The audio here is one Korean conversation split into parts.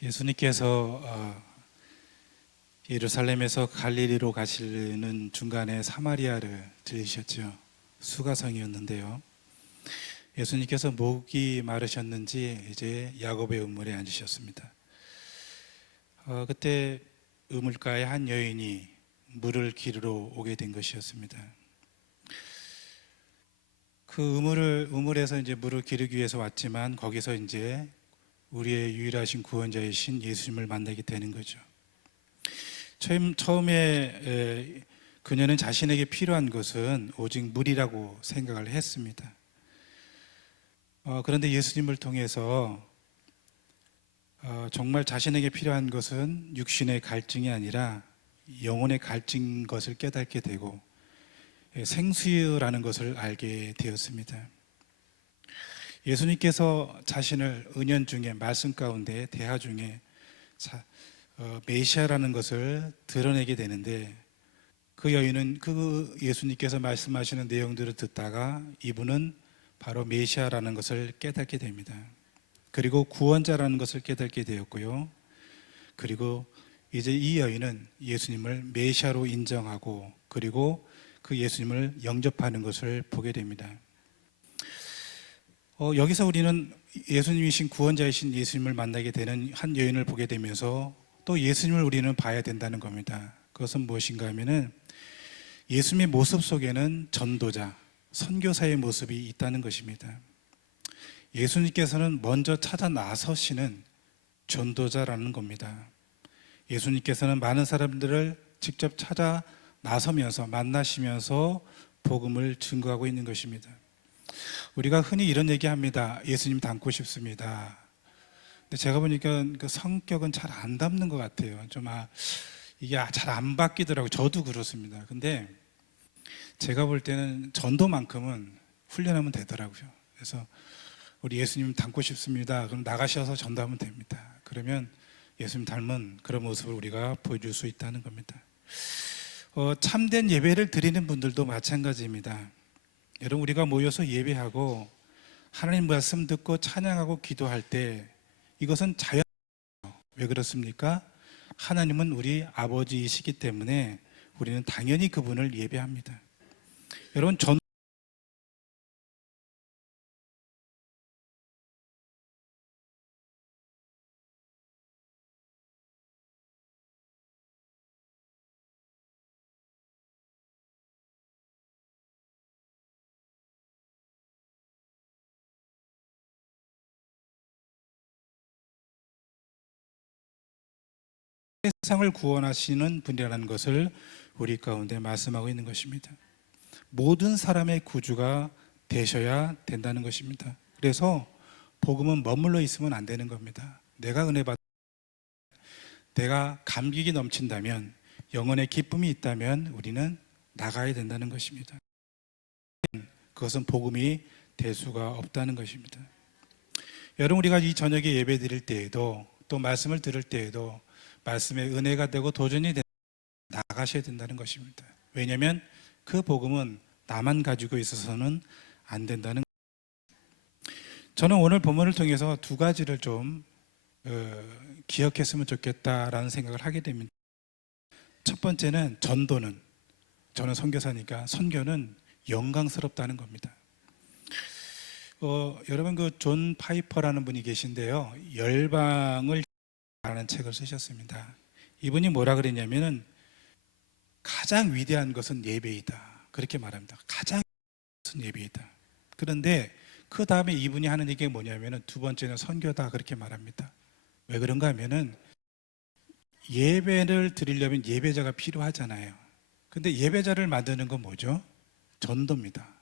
예수님께서 예루살렘에서 갈릴리로 가시는 중간에 사마리아를 들리셨죠. 수가성이었는데요. 예수님께서 목이 마르셨는지 이제 야곱의 우물에 앉으셨습니다. 그때 우물가에 한 여인이 물을 기르러 오게 된 것이었습니다. 그 우물에서 이제 물을 기르기 위해서 왔지만 거기서 이제 우리의 유일하신 구원자이신 예수님을 만나게 되는 거죠. 처음에 그녀는 자신에게 필요한 것은 오직 물이라고 생각을 했습니다. 그런데 예수님을 통해서 정말 자신에게 필요한 것은 육신의 갈증이 아니라 영혼의 갈증인 것을 깨닫게 되고 생수라는 것을 알게 되었습니다. 예수님께서 자신을 은연 중에 말씀 가운데 대화 중에 메시아라는 것을 드러내게 되는데 그 여인은 그 예수님께서 말씀하시는 내용들을 듣다가 이분은 바로 메시아라는 것을 깨닫게 됩니다. 그리고 구원자라는 것을 깨닫게 되었고요. 그리고 이제 이 여인은 예수님을 메시아로 인정하고 그리고 그 예수님을 영접하는 것을 보게 됩니다. 여기서 우리는 예수님이신 구원자이신 예수님을 만나게 되는 한 여인을 보게 되면서 또 예수님을 우리는 봐야 된다는 겁니다. 그것은 무엇인가 하면은 예수님의 모습 속에는 전도자, 선교사의 모습이 있다는 것입니다. 예수님께서는 먼저 찾아 나서시는 전도자라는 겁니다. 예수님께서는 많은 사람들을 직접 찾아 나서면서 만나시면서 복음을 증거하고 있는 것입니다. 우리가 흔히 이런 얘기합니다. 예수님 닮고 싶습니다. 근데 제가 보니까 그 성격은 잘 안 닮는 것 같아요. 이게 잘 안 바뀌더라고요. 저도 그렇습니다. 근데 제가 볼 때는 전도만큼은 훈련하면 되더라고요. 그래서 우리 예수님 닮고 싶습니다. 그럼 나가셔서 전도하면 됩니다. 그러면 예수님 닮은 그런 모습을 우리가 보여줄 수 있다는 겁니다. 참된 예배를 드리는 분들도 마찬가지입니다. 여러분, 우리가 모여서 예배하고 하나님 말씀 듣고 찬양하고 기도할 때 이것은 자연이에요. 왜 그렇습니까? 하나님은 우리 아버지이시기 때문에 우리는 당연히 그분을 예배합니다. 여러분, 세상을 구원하시는 분이라는 것을 우리 가운데 말씀하고 있는 것입니다. 모든 사람의 구주가 되셔야 된다는 것입니다. 그래서 복음은 머물러 있으면 안 되는 겁니다. 내가 감격이 넘친다면, 영혼의 기쁨이 있다면 우리는 나가야 된다는 것입니다. 그것은 복음이 될 수가 없다는 것입니다. 여러분, 우리가 이 저녁에 예배 드릴 때에도 또 말씀을 들을 때에도 말씀의 은혜가 되고 도전이 나가셔야 된다는 것입니다. 왜냐하면 그 복음은 나만 가지고 있어서는 안 된다는 것입니다. 저는 오늘 본문을 통해서 두 가지를 좀 기억했으면 좋겠다라는 생각을 하게 됩니다. 첫 번째는 저는 선교사니까 선교는 영광스럽다는 겁니다. 여러분, 그 존 파이퍼라는 분이 계신데요, 열방을 라는 책을 쓰셨습니다. 이분이 뭐라 그랬냐면은 가장 위대한 것은 예배이다, 그렇게 말합니다. 가장 위대한 것은 예배이다. 그런데 그 다음에 이분이 하는 얘기가 뭐냐면은 두 번째는 선교다, 그렇게 말합니다. 왜 그런가 하면은 예배를 드리려면 예배자가 필요하잖아요. 근데 예배자를 만드는 건 뭐죠? 전도입니다.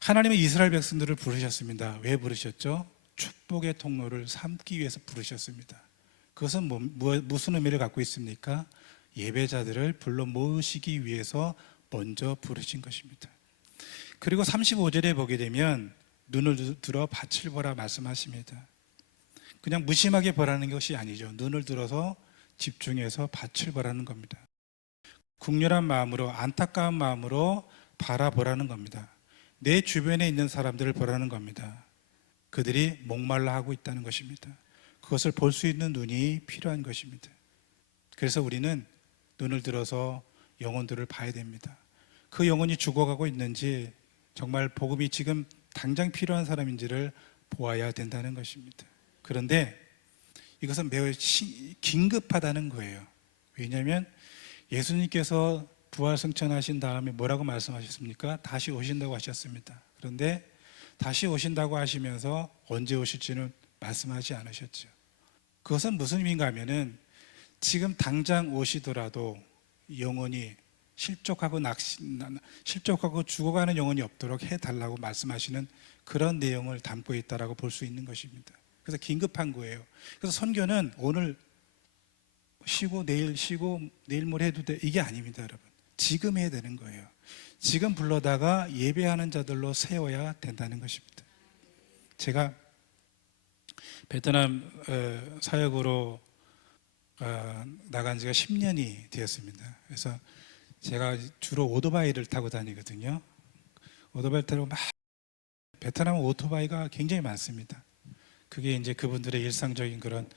하나님은 이스라엘 백성들을 부르셨습니다. 왜 부르셨죠? 축복의 통로를 삼기 위해서 부르셨습니다. 그것은 무슨 의미를 갖고 있습니까? 예배자들을 불러 모으시기 위해서 먼저 부르신 것입니다. 그리고 35절에 보게 되면 눈을 들어 밭을 보라 말씀하십니다. 그냥 무심하게 보라는 것이 아니죠. 눈을 들어서 집중해서 밭을 보라는 겁니다. 국률한 마음으로, 안타까운 마음으로 바라보라는 겁니다. 내 주변에 있는 사람들을 보라는 겁니다. 그들이 목말라 하고 있다는 것입니다. 그것을 볼 수 있는 눈이 필요한 것입니다. 그래서 우리는 눈을 들어서 영혼들을 봐야 됩니다. 그 영혼이 죽어가고 있는지, 정말 복음이 지금 당장 필요한 사람인지를 보아야 된다는 것입니다. 그런데 이것은 매우 긴급하다는 거예요. 왜냐하면 예수님께서 부활승천하신 다음에 뭐라고 말씀하셨습니까? 다시 오신다고 하셨습니다. 그런데 다시 오신다고 하시면서 언제 오실지는 말씀하지 않으셨죠. 그것은 무슨 의미인가 하면은 지금 당장 오시더라도 영혼이 실족하고 죽어가는 영혼이 없도록 해달라고 말씀하시는 그런 내용을 담고 있다라고 볼 수 있는 것입니다. 그래서 긴급한 거예요. 그래서 선교는 오늘 쉬고 내일 쉬고 내일 모레 해도 돼, 이게 아닙니다, 여러분. 지금 해야 되는 거예요. 지금 불러다가 예배하는 자들로 세워야 된다는 것입니다. 제가 베트남 사역으로 나간 지가 10년이 되었습니다. 그래서 제가 주로 오토바이를 타고 다니거든요. 오토바이 타고 막, 베트남 오토바이가 굉장히 많습니다. 그게 이제 그분들의 일상적인 그런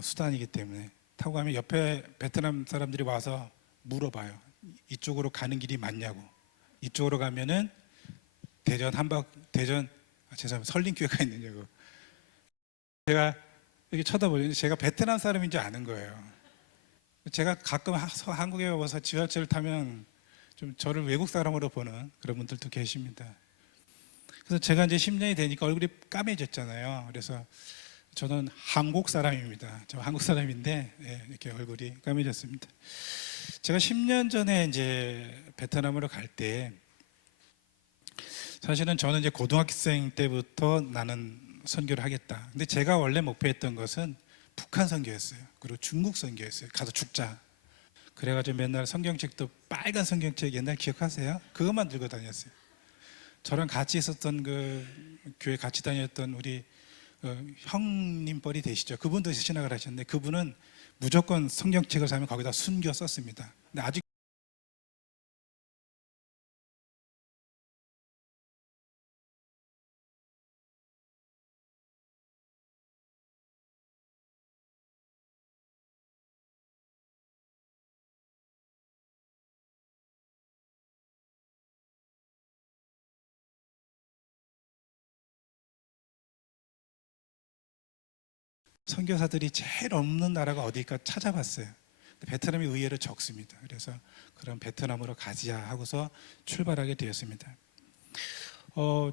수단이기 때문에 타고 가면 옆에 베트남 사람들이 와서 물어봐요. 이쪽으로 가는 길이 맞냐고. 이쪽으로 가면은 대전 죄송합니다. 설림교회가 있느냐고. 제가 이렇게 쳐다보니 제가 베트남 사람인 줄 아는 거예요. 제가 가끔 한국에 와서 지하철을 타면 좀 저를 외국 사람으로 보는 그런 분들도 계십니다. 그래서 제가 이제 10년이 되니까 얼굴이 까매졌잖아요. 그래서 저는 한국 사람입니다. 저 한국 사람인데 이렇게 얼굴이 까매졌습니다. 제가 10년 전에 이제 베트남으로 갈 때, 사실은 저는 이제 고등학생 때부터 나는 선교를 하겠다. 근데 제가 원래 목표했던 것은 북한 선교였어요. 그리고 중국 선교였어요. 가서 죽자. 그래가지고 맨날 성경책도 빨간 성경책 옛날 기억하세요? 그것만 들고 다녔어요. 저랑 같이 있었던 그 교회 같이 다녔던 우리 형님 뻘이 되시죠. 그분도 신학을 하셨는데 그분은 무조건 성경책을 사면 거기다 순교 썼습니다. 근데 아직 선교사들이 제일 없는 나라가 어디일까 찾아봤어요. 베트남이 의외로 적습니다. 그래서 그럼 베트남으로 가자 하고서 출발하게 되었습니다.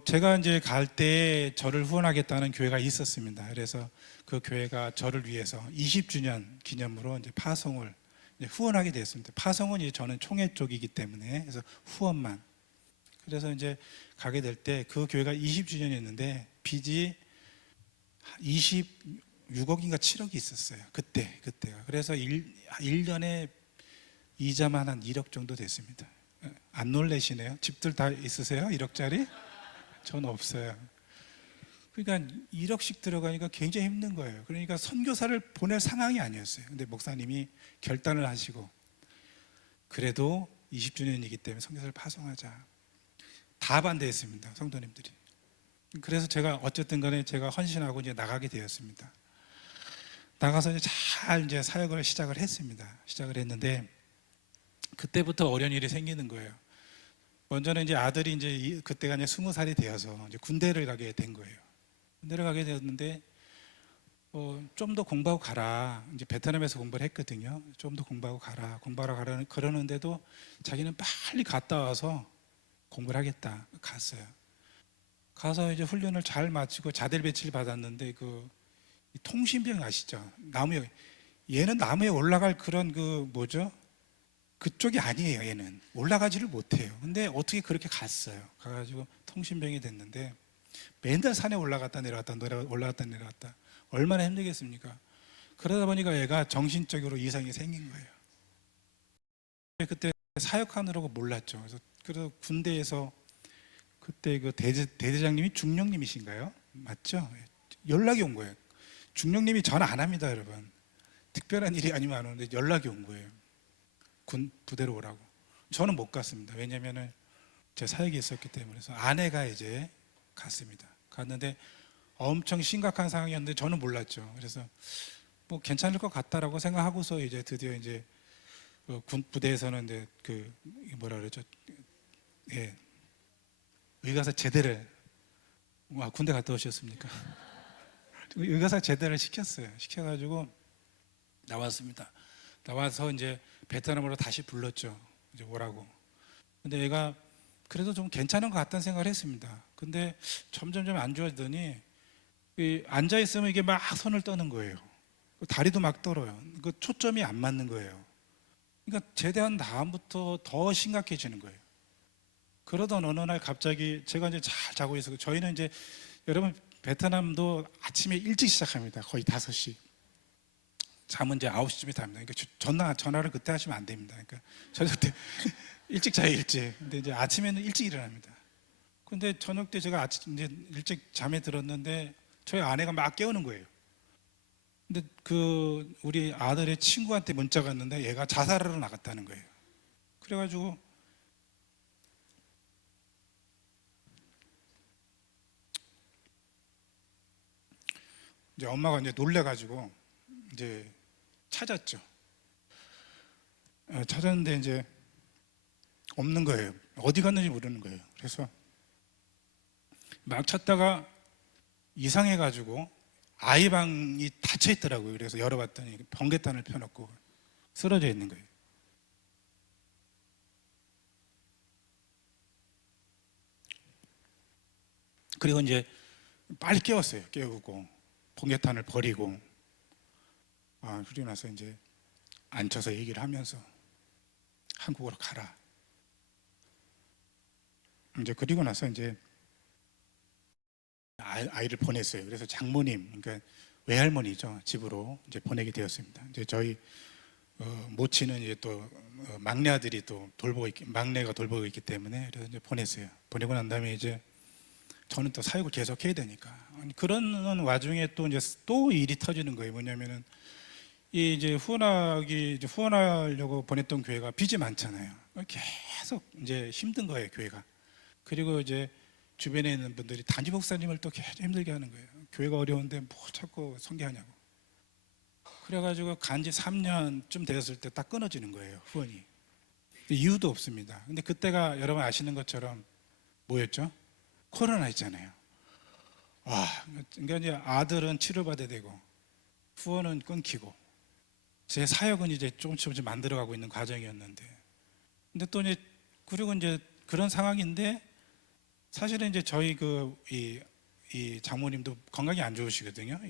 제가 이제 갈 때 저를 후원하겠다는 교회가 있었습니다. 그래서 그 교회가 저를 위해서 20주년 기념으로 이제 파송을 이제 후원하게 되었습니다. 파송은 이제 저는 총회 쪽이기 때문에 그래서 후원만. 그래서 이제 가게 될 때 그 교회가 20주년이었는데 빚이 26억인가 7억이 있었어요. 그때가. 그래서 1년에 이자만 한 1억 정도 됐습니다. 안 놀라시네요? 집들 다 있으세요? 1억짜리? 전 없어요. 그러니까 1억씩 들어가니까 굉장히 힘든 거예요. 그러니까 선교사를 보낼 상황이 아니었어요. 근데 목사님이 결단을 하시고 그래도 20주년이기 때문에 선교사를 파송하자. 다 반대했습니다. 성도님들이. 그래서 제가 어쨌든 간에 제가 헌신하고 이제 나가게 되었습니다. 나가서 이제 사역을 시작을 했습니다. 시작을 했는데 그때부터 어려운 일이 생기는 거예요. 먼저는 이제 아들이 이제 그때가 이제 20살이 되어서 이제 군대를 가게 된 거예요. 군대를 가게 되었는데 좀 더 공부하고 가라. 이제 베트남에서 공부를 했거든요. 좀 더 공부하고 가라. 공부하러 가라. 그러는데도 자기는 빨리 갔다 와서 공부를 하겠다. 갔어요. 가서 이제 훈련을 잘 마치고 자대 배치를 받았는데 그 통신병 아시죠? 얘는 나무에 올라갈 그런 그 뭐죠? 그쪽이 아니에요. 얘는 올라가지를 못해요. 근데 어떻게 그렇게 갔어요? 가가지고 통신병이 됐는데 맨날 산에 올라갔다 내려왔다 얼마나 힘들겠습니까? 그러다 보니까 얘가 정신적으로 이상이 생긴 거예요. 그때 사역하느라고 몰랐죠. 그래서 군대에서 그때 그 대대장님이 중령님이신가요? 맞죠? 연락이 온 거예요. 중령님이 전화 안 합니다, 여러분. 특별한 일이 아니면 안 오는데 연락이 온 거예요. 군 부대로 오라고. 저는 못 갔습니다. 왜냐면은 제 사역이 있었기 때문에. 그래서 아내가 이제 갔습니다. 갔는데 엄청 심각한 상황이었는데 저는 몰랐죠. 그래서 뭐 괜찮을 것 같다라고 생각하고서 이제 드디어 이제 군 부대에서는 이제 그 뭐라 그러죠? 예, 의가사 제대를 군대 갔다 오셨습니까? 의가사 제대를 시켰어요. 시켜가지고 나왔습니다. 나와서 이제 베트남으로 다시 불렀죠. 이제 오라고. 근데 얘가 그래도 좀 괜찮은 것 같다는 생각을 했습니다. 근데 점점 안 좋아지더니 앉아 있으면 이게 막 손을 떠는 거예요. 다리도 막 떨어요. 그 초점이 안 맞는 거예요. 그러니까 제대한 다음부터 더 심각해지는 거예요. 그러던 어느 날 갑자기 제가 이제 잘 자고 있어요. 저희는 이제 여러분 베트남도 아침에 일찍 시작합니다. 거의 5시. 잠은 이제 9시쯤에 잡니다. 그러니까 전화를 그때 하시면 안 됩니다. 그러니까 저도 그때 일찍 자요, 일찍. 근데 이제 아침에는 일찍 일어납니다. 근데 저녁 때 제가 아침 이제 일찍 잠에 들었는데 저희 아내가 막 깨우는 거예요. 근데 그 우리 아들의 친구한테 문자가 왔는데 얘가 자살하러 나갔다는 거예요. 그래가지고 이제 엄마가 이제 놀래가지고 이제 찾았죠. 찾았는데 이제 없는 거예요. 어디 갔는지 모르는 거예요. 그래서 막 찾다가 이상해가지고 아이 방이 닫혀 있더라고요. 그래서 열어봤더니 번개탄을 펴놓고 쓰러져 있는 거예요. 그리고 이제 빨리 깨웠어요. 깨우고 번개탄을 버리고 그리고 나서 이제 앉혀서 얘기를 하면서 한국으로 가라. 이제 그리고 나서 이제 아이를 보냈어요. 그래서 장모님, 그러니까 외할머니죠, 집으로 이제 보내게 되었습니다. 이제 저희 모친은 이제 또 막내 아들이 또 막내가 돌보고 있기 때문에 그래서 이제 보냈어요. 보내고 난 다음에 이제 저는 또 사역을 계속 해야 되니까 그런 와중에 또 이제 또 일이 터지는 거예요. 뭐냐면은 이 이제 후원하려고 보냈던 교회가 빚이 많잖아요. 계속 이제 힘든 거예요, 교회가. 그리고 이제 주변에 있는 분들이 단지 목사님을 또 계속 힘들게 하는 거예요. 교회가 어려운데 뭐 자꾸 선교하냐고. 그래가지고 간지 3년쯤 되었을 때 딱 끊어지는 거예요, 후원이. 이유도 없습니다. 근데 그때가 여러분 아시는 것처럼 뭐였죠? 코로나 있잖아요. 그러니까 이제 아들은 치료받아야 되고 후원은 끊기고 제 사역은 이제 조금씩 만들어가고 있는 과정이었는데, 근데 또 이제 그리고 이제 그런 상황인데 사실은 이제 저희 이 장모님도 건강이 안 좋으시거든요.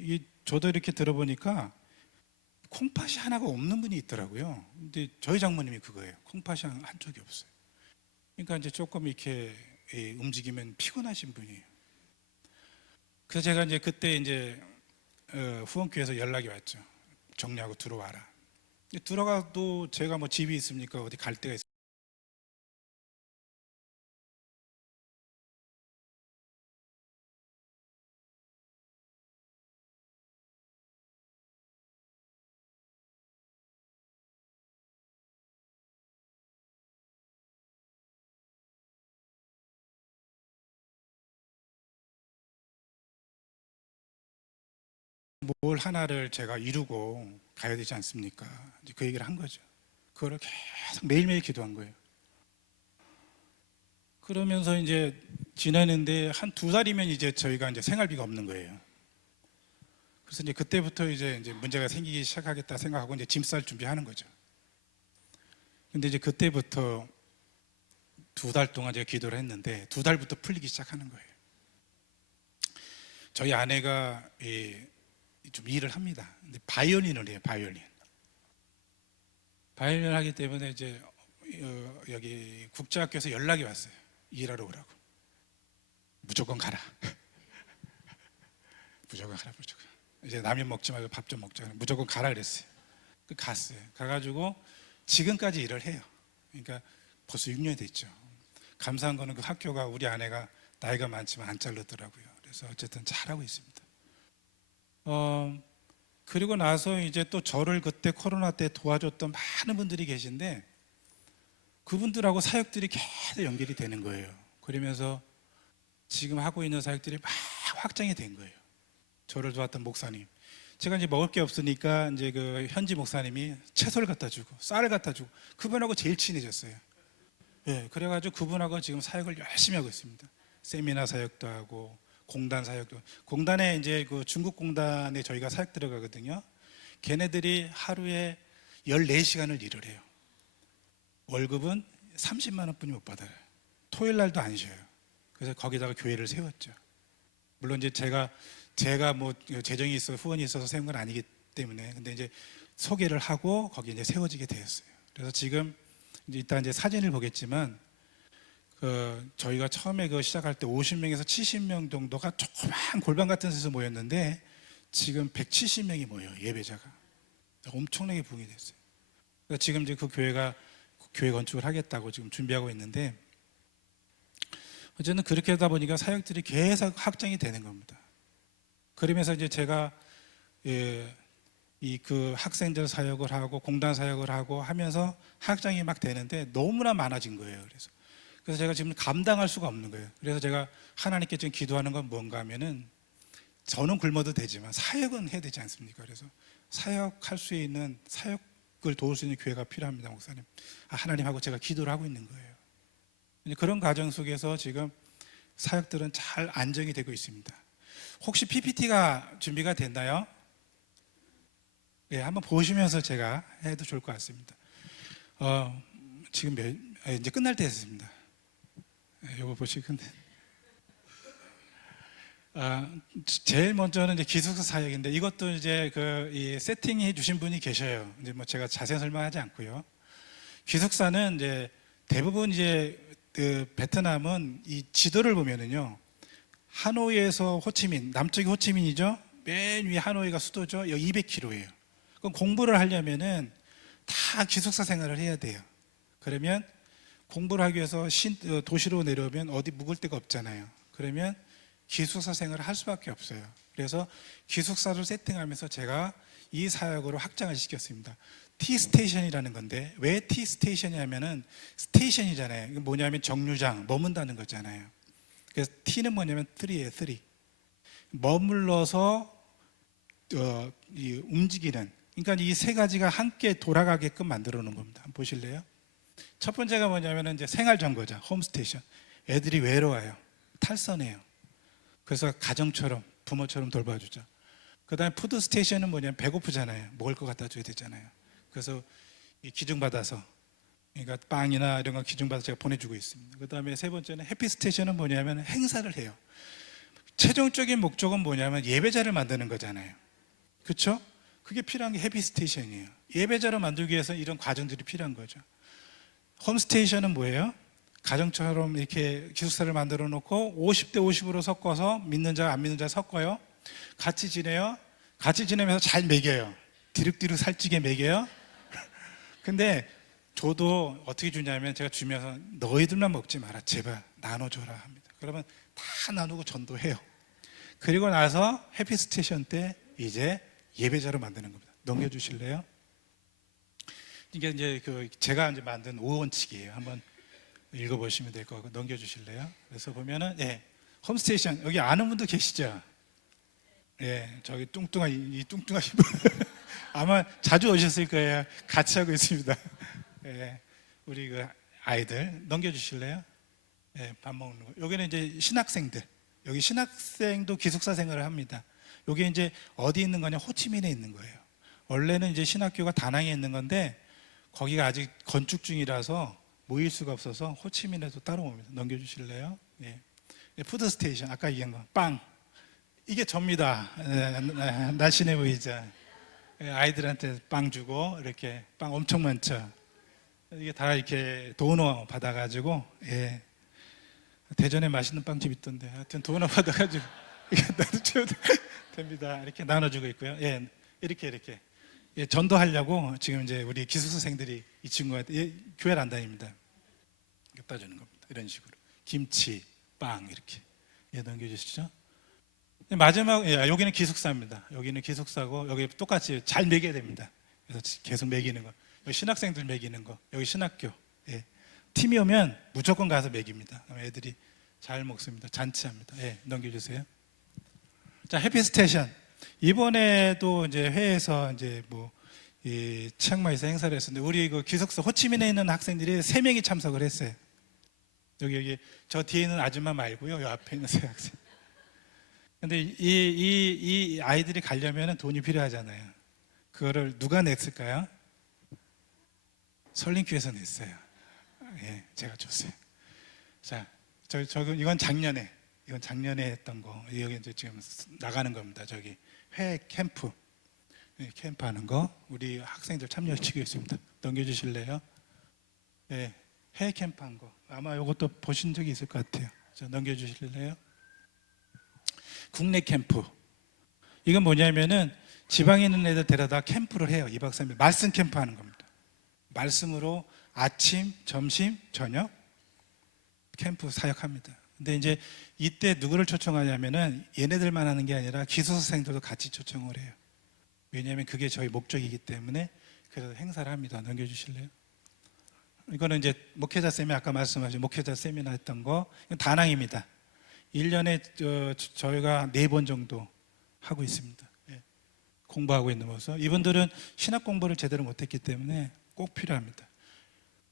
저도 이렇게 들어보니까 콩팥이 하나가 없는 분이 있더라고요. 근데 저희 장모님이 그거예요. 콩팥이 한쪽이 없어요. 그러니까 이제 조금 이렇게 움직이면 피곤하신 분이에요. 그래서 제가 이제 그때 이제 후원교회에서 연락이 왔죠. 정리하고 들어와라. 들어가도 제가 뭐 집이 있습니까? 어디 갈 데가 있어요? 뭘 하나를 제가 이루고 가야 되지 않습니까? 이제 그 얘기를 한 거죠. 그거를 계속 매일매일 기도한 거예요. 그러면서 이제 지내는데 한 2달이면 이제 저희가 이제 생활비가 없는 거예요. 그래서 이제 그때부터 이제 문제가 생기기 시작하겠다 생각하고 이제 짐 쌀 준비하는 거죠. 근데 이제 그때부터 2달 동안 제가 기도를 했는데 2달부터 풀리기 시작하는 거예요. 저희 아내가 좀 일을 합니다. 근데 바이올린을 해요, 바이올린. 바이올린을 하기 때문에 이제 여기 국제학교에서 연락이 왔어요. 일하러 오라고. 무조건 가라. 무조건 가라, 무조건. 이제 라면 먹지 말고 밥 좀 먹자. 무조건 가라 그랬어요. 갔어요. 가가지고 지금까지 일을 해요. 그러니까 벌써 6년이 됐죠. 감사한 거는 그 학교가 우리 아내가 나이가 많지만 안 자르더라고요. 그래서 어쨌든 잘하고 있습니다. 그리고 나서 이제 또 저를 그때 코로나 때 도와줬던 많은 분들이 계신데 그분들하고 사역들이 계속 연결이 되는 거예요. 그러면서 지금 하고 있는 사역들이 막 확장이 된 거예요. 저를 도왔던 목사님. 제가 이제 먹을 게 없으니까 이제 그 현지 목사님이 채소를 갖다 주고 쌀을 갖다 주고 그분하고 제일 친해졌어요. 예, 그래가지고 그분하고 지금 사역을 열심히 하고 있습니다. 세미나 사역도 하고 공단 사역도. 공단에 이제 그 중국 공단에 저희가 사역 들어가거든요. 걔네들이 하루에 14시간을 일을 해요. 월급은 30만 원뿐이 못 받아요. 토요일 날도 안 쉬어요. 그래서 거기다가 교회를 세웠죠. 물론 이제 제가 뭐 재정이 있어 후원이 있어서 세운 건 아니기 때문에 근데 이제 소개를 하고 거기 이제 세워지게 되었어요. 그래서 지금 이제 이따 이제 사진을 보겠지만 저희가 처음에 그 시작할 때 50명에서 70명 정도가 조그만 골반 같은 데서 모였는데 지금 170명이 모여요. 예배자가 엄청나게 부흥이 됐어요. 그래서 지금 이제 그 교회가 교회 건축을 하겠다고 지금 준비하고 있는데 어쨌든 그렇게 하다 보니까 사역들이 계속 확장이 되는 겁니다. 그러면서 이제 제가 이 그 학생들 사역을 하고 공단 사역을 하고 하면서 확장이 막 되는데 너무나 많아진 거예요. 그래서 제가 지금 감당할 수가 없는 거예요. 그래서 제가 하나님께 지금 기도하는 건 뭔가 하면은 저는 굶어도 되지만 사역은 해야 되지 않습니까? 그래서 사역할 수 있는 사역을 도울 수 있는 교회가 필요합니다, 목사님. 하나님하고 제가 기도를 하고 있는 거예요. 그런 과정 속에서 지금 사역들은 잘 안정이 되고 있습니다. 혹시 PPT가 준비가 됐나요? 네, 한번 보시면서 제가 해도 좋을 것 같습니다. 지금 이제 끝날 때 됐습니다. 이거 보시고 제일 먼저는 이제 기숙사 사역인데 이것도 이제 이 세팅해 주신 분이 계셔요. 이제 뭐 제가 자세히 설명하지 않고요. 기숙사는 이제 대부분 이제 그 베트남은 이 지도를 보면은요. 하노이에서 호치민, 남쪽이 호치민이죠. 맨 위 하노이가 수도죠. 여기 200km예요. 그럼 공부를 하려면은 다 기숙사 생활을 해야 돼요. 그러면 공부를 하기 위해서 도시로 내려오면 어디 묵을 데가 없잖아요. 그러면 기숙사 생활을 할 수밖에 없어요. 그래서 기숙사를 세팅하면서 제가 이 사역으로 확장을 시켰습니다. T스테이션이라는 건데 왜 T스테이션이냐면은 스테이션이잖아요. 이게 뭐냐면 정류장, 머문다는 거잖아요. 그래서 T는 뭐냐면 3예요, 3. 머물러서 움직이는. 그러니까 이 세 가지가 함께 돌아가게끔 만들어 놓은 겁니다. 한번 보실래요? 첫 번째가 뭐냐면 이제 생활 정거장, 홈스테이션. 애들이 외로워요. 탈선해요. 그래서 가정처럼, 부모처럼 돌봐주죠. 그 다음에 푸드 스테이션은 뭐냐면 배고프잖아요. 먹을 거 갖다 줘야 되잖아요. 그래서 기증받아서, 그러니까 빵이나 이런 거 기증받아서 제가 보내주고 있습니다. 그 다음에 세 번째는 해피 스테이션은 뭐냐면 행사를 해요. 최종적인 목적은 뭐냐면 예배자를 만드는 거잖아요. 그렇죠? 그게 필요한 게 해피 스테이션이에요. 예배자를 만들기 위해서 이런 과정들이 필요한 거죠. 홈스테이션은 뭐예요? 가정처럼 이렇게 기숙사를 만들어 놓고 50대 50으로 섞어서 믿는 자 안 믿는 자 섞어요. 같이 지내요. 같이 지내면서 잘 먹여요. 디륵디륵 살찌게 먹여요. 근데 저도 어떻게 주냐면 제가 주면서 너희들만 먹지 마라. 제발 나눠줘라 합니다. 그러면 다 나누고 전도해요. 그리고 나서 해피 스테이션 때 이제 예배자로 만드는 겁니다. 넘겨주실래요? 이게 이제 제가 이제 만든 5원칙이에요. 한번 읽어보시면 될 것 같고 넘겨주실래요? 그래서 보면은 홈스테이션 여기 아는 분도 계시죠? 저기 이 뚱뚱하신 분 아마 자주 오셨을 거예요. 같이 하고 있습니다. 우리 그 아이들 넘겨주실래요? 밥 먹는 거. 여기는 이제 신학생들. 여기 신학생도 기숙사 생활을 합니다. 여기 이제 어디 있는 거냐? 호치민에 있는 거예요. 원래는 이제 신학교가 다낭에 있는 건데 거기가 아직 건축 중이라서 모일 수가 없어서 호치민에도 따로 옵니다. 넘겨주실래요? 푸드 스테이션 아까 얘기한 거 빵. 이게 접니다. 날씬해 보이죠? 아이들한테 빵 주고 이렇게 빵 엄청 많죠. 이게 다 이렇게 도너 받아가지고 대전에 맛있는 빵집 있던데 하여튼 도너 받아가지고 이게 나눠줘도 됩니다. 이렇게 나눠주고 있고요. 이렇게 예, 전도하려고 지금 이제 우리 기숙사생들이 이 친구한테 교회를 안 다닙니다. 갖다 주는 겁니다. 이런 식으로 김치, 빵 이렇게 넘겨주시죠. 마지막 여기는 기숙사입니다. 여기는 기숙사고 여기 똑같이 잘 먹여야 됩니다. 그래서 계속 먹이는 거. 여기 신학생들 먹이는 거. 여기 신학교. 예. 팀이 오면 무조건 가서 먹입니다. 애들이 잘 먹습니다. 잔치합니다. 예, 넘겨주세요. 자, 해피스테이션. 이번에도 이제 회에서 이제 이 치앙마이에서 행사를 했었는데 우리 그 기숙사 호치민에 있는 학생들이 3명이 참석을 했어요. 여기 저 뒤에 있는 아줌마 말고요. 이 앞에 있는 세 학생. 근데 이 아이들이 가려면 돈이 필요하잖아요. 그거를 누가 냈을까요? 설린교회에서 냈어요. 예, 제가 줬어요. 자, 이건 작년에 했던 거. 여기 이제 지금 나가는 겁니다. 저기 회 캠프, 캠프 하는 거 우리 학생들 참여시키고 있습니다. 넘겨주실래요? 예, 회 캠프 한 거. 아마 이것도 보신 적이 있을 것 같아요. 자, 넘겨주실래요? 국내 캠프. 이건 뭐냐면은 지방에 있는 애들 데려다 캠프를 해요. 2박 3일 말씀 캠프 하는 겁니다. 말씀으로 아침, 점심, 저녁 캠프 사역합니다. 근데 이제 이때 누구를 초청하냐면은 얘네들만 하는 게 아니라 기숙사생들도 같이 초청을 해요. 왜냐하면 그게 저희 목적이기 때문에 그래서 행사를 합니다. 넘겨주실래요? 이거는 이제 목회자 세미나 아까 말씀하신 목회자 세미나 했던 거 이건 다낭입니다. 1년에 저희가 4번 정도 하고 있습니다. 예. 공부하고 있는 모습. 이분들은 신학 공부를 제대로 못했기 때문에 꼭 필요합니다.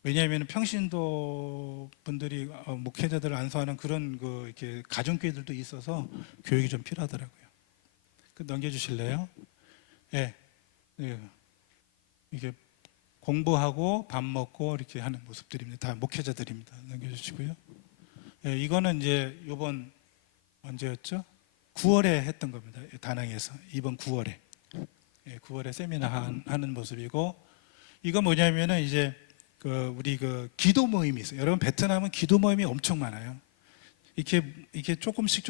왜냐하면 평신도 분들이 목회자들을 안수하는 그런 이렇게 가정교회들도 있어서 교육이 좀 필요하더라고요. 넘겨주실래요? 예. 예. 이게 공부하고 밥 먹고 이렇게 하는 모습들입니다. 다 목회자들입니다. 넘겨주시고요. 예, 이거는 이제 이번 언제였죠? 9월에 했던 겁니다. 다낭에서 이번 9월에 9월에 세미나 하는 모습이고 이거 뭐냐면은 이제 우리 기도 모임이 있어요. 여러분 베트남은 기도 모임이 엄청 많아요. 이렇게 조금씩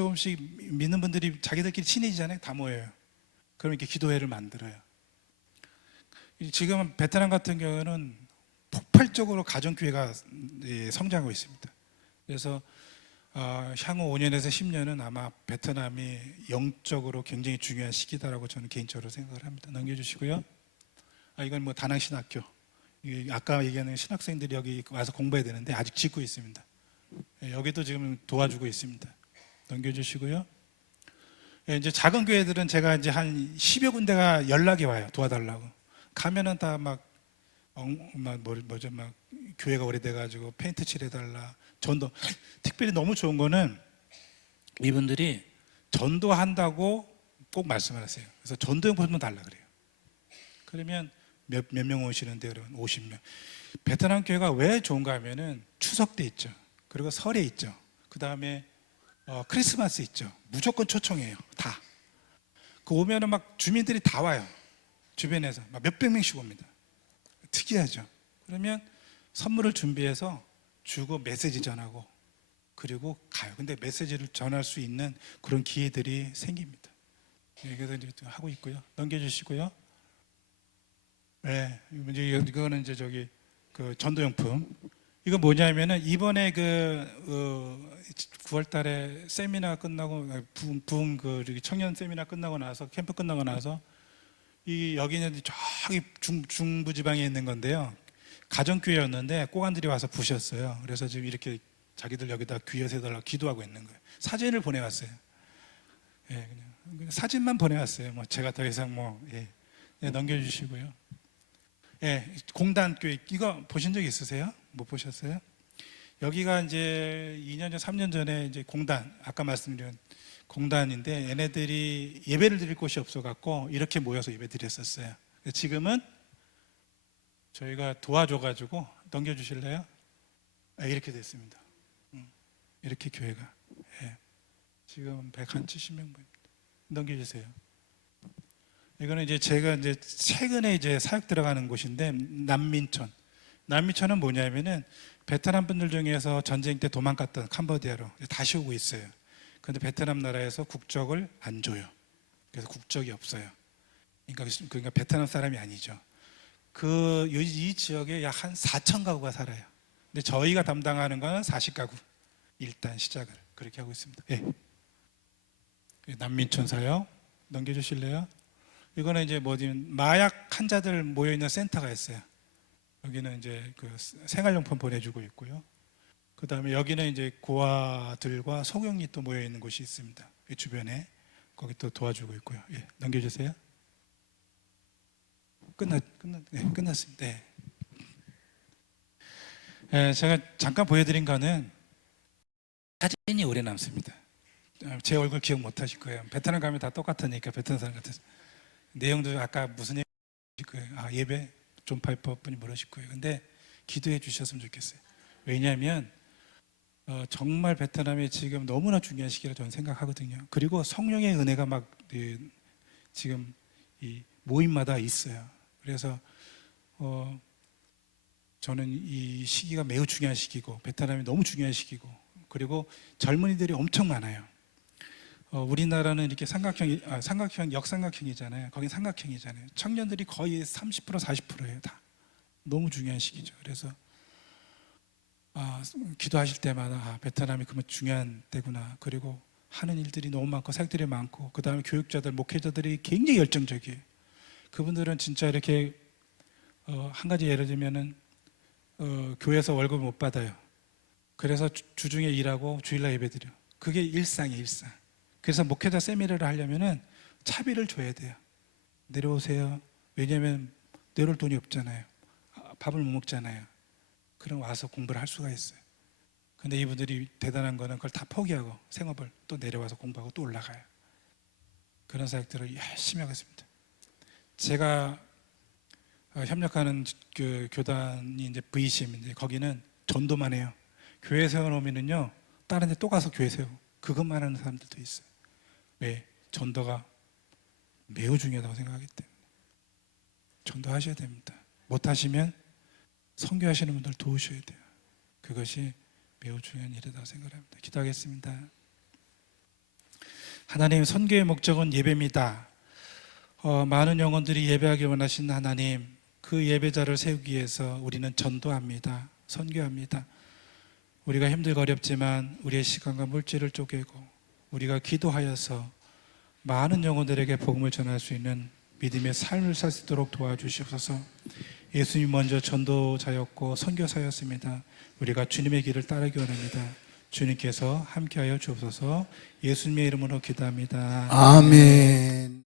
믿는 분들이 자기들끼리 친해지잖아요. 다 모여요. 그럼 이렇게 기도회를 만들어요. 지금 베트남 같은 경우는 폭발적으로 가정교회가 성장하고 있습니다. 그래서 향후 5년에서 10년은 아마 베트남이 영적으로 굉장히 중요한 시기다라고 저는 개인적으로 생각을 합니다. 넘겨주시고요. 이건 뭐 다낭 신학교. 아까 얘기하는 신학생들이 여기 와서 공부해야 되는데 아직 짓고 있습니다. 여기도 지금 도와주고 있습니다. 넘겨주시고요. 이제 작은 교회들은 제가 이제 한 10여 군데가 연락이 와요. 도와달라고. 가면은 다 교회가 오래돼가지고 페인트 칠해달라. 전도. 특별히 너무 좋은 거는 이분들이 전도한다고 꼭 말씀을 하세요. 그래서 전도용품만 달라 그래요. 그러면 몇 명 오시는데 여러분 50명. 베트남 교회가 왜 좋은가 하면은 추석 때 있죠. 그리고 설에 있죠. 그 다음에 크리스마스 있죠. 무조건 초청해요. 다. 오면은 막 주민들이 다 와요. 주변에서 막 몇백 명씩 옵니다. 특이하죠. 그러면 선물을 준비해서 주고 메시지 전하고 그리고 가요. 근데 메시지를 전할 수 있는 그런 기회들이 생깁니다. 그래서 이제 하고 있고요. 넘겨주시고요. 네, 이거는 이제 전도용품. 이거 뭐냐면은 이번에 9월달에 세미나 끝나고 부흥 청년 세미나 끝나고 나서 캠프 끝나고 나서 여기는 저기 중부지방에 있는 건데요. 가정교회였는데 꼬간들이 와서 부셨어요. 그래서 지금 이렇게 자기들 여기다 귀여서 해달라고 기도하고 있는 거예요. 사진을 보내왔어요. 예, 그냥 사진만 보내왔어요. 제가 더 이상 넘겨주시고요. 예, 공단교회 이거 보신 적 있으세요? 못 보셨어요? 여기가 이제 2년 전, 3년 전에 이제 공단 아까 말씀드린 공단인데 얘네들이 예배를 드릴 곳이 없어갖고 이렇게 모여서 예배 드렸었어요. 지금은 저희가 도와줘가지고 넘겨주실래요? 이렇게 됐습니다. 이렇게 교회가 지금 170명 보입니다. 넘겨주세요. 이거는 이제 제가 이제 최근에 이제 사역 들어가는 곳인데 난민촌. 난민촌은 뭐냐면은 베트남 분들 중에서 전쟁 때 도망갔던 캄보디아로 다시 오고 있어요. 그런데 베트남 나라에서 국적을 안 줘요. 그래서 국적이 없어요. 그러니까 베트남 사람이 아니죠. 이 지역에 약 한 4천 가구가 살아요. 근데 저희가 담당하는 거는 40가구. 일단 시작을 그렇게 하고 있습니다. 예. 난민촌 사역 넘겨주실래요? 이거는 이제 마약 환자들 모여 있는 센터가 있어요. 여기는 이제 그 생활용품 보내주고 있고요. 그 다음에 여기는 이제 고아들과 소경이 또 모여 있는 곳이 있습니다. 이 주변에 거기 또 도와주고 있고요. 예, 넘겨주세요. 끝났습니다. 네. 예, 제가 잠깐 보여드린 거는 사진이 오래 남습니다. 제 얼굴 기억 못 하실 거예요. 베트남 가면 다 똑같으니까 베트남 사람 같아서. 내용도 아까 무슨 얘기 거예요? 예배 존 파이퍼 분이 물으실 거예요. 근데 기도해 주셨으면 좋겠어요. 왜냐하면 정말 베트남이 지금 너무나 중요한 시기라 저는 생각하거든요. 그리고 성령의 은혜가 막 지금 이 모임마다 있어요. 그래서 저는 이 시기가 매우 중요한 시기고 베트남이 너무 중요한 시기고 그리고 젊은이들이 엄청 많아요. 우리나라는 이렇게 삼각형 역삼각형이잖아요. 거긴 삼각형이잖아요. 청년들이 거의 30% 40%예요. 다 너무 중요한 시기죠. 그래서 기도하실 때마다 베트남이 그러면 중요한 때구나. 그리고 하는 일들이 너무 많고 사역들이 많고 그 다음에 교육자들 목회자들이 굉장히 열정적이에요. 그분들은 진짜 이렇게 한 가지 예를 들면은 교회에서 월급 못 받아요. 그래서 주중에 일하고 주일날 예배드려. 그게 일상이에요. 일상. 그래서 목회자 세미나를 하려면은 차비를 줘야 돼요. 내려오세요. 왜냐하면 내려올 돈이 없잖아요. 밥을 못 먹잖아요. 그럼 와서 공부를 할 수가 있어요. 근데 이분들이 대단한 거는 그걸 다 포기하고 생업을 또 내려와서 공부하고 또 올라가요. 그런 사역들을 열심히 하고 있습니다. 제가 협력하는 그 교단이 이제 VCM인데 거기는 전도만 해요. 교회 세워놓으면요 다른 데 또 가서 교회 세우고 그것만 하는 사람들도 있어요. 왜? 전도가 매우 중요하다고 생각하기 때문에 전도하셔야 됩니다. 못하시면 선교하시는 분들 도우셔야 돼요. 그것이 매우 중요한 일이라고 생각합니다. 기도하겠습니다. 하나님, 선교의 목적은 예배입니다. 많은 영혼들이 예배하기 원하시는 하나님, 그 예배자를 세우기 위해서 우리는 전도합니다. 선교합니다. 우리가 힘들고 어렵지만 우리의 시간과 물질을 쪼개고 우리가 기도하여서 많은 영혼들에게 복음을 전할 수 있는 믿음의 삶을 살 수 있도록 도와주시옵소서. 예수님 먼저 전도자였고 선교사였습니다. 우리가 주님의 길을 따르기 원합니다. 주님께서 함께하여 주옵소서. 예수님의 이름으로 기도합니다. 아멘.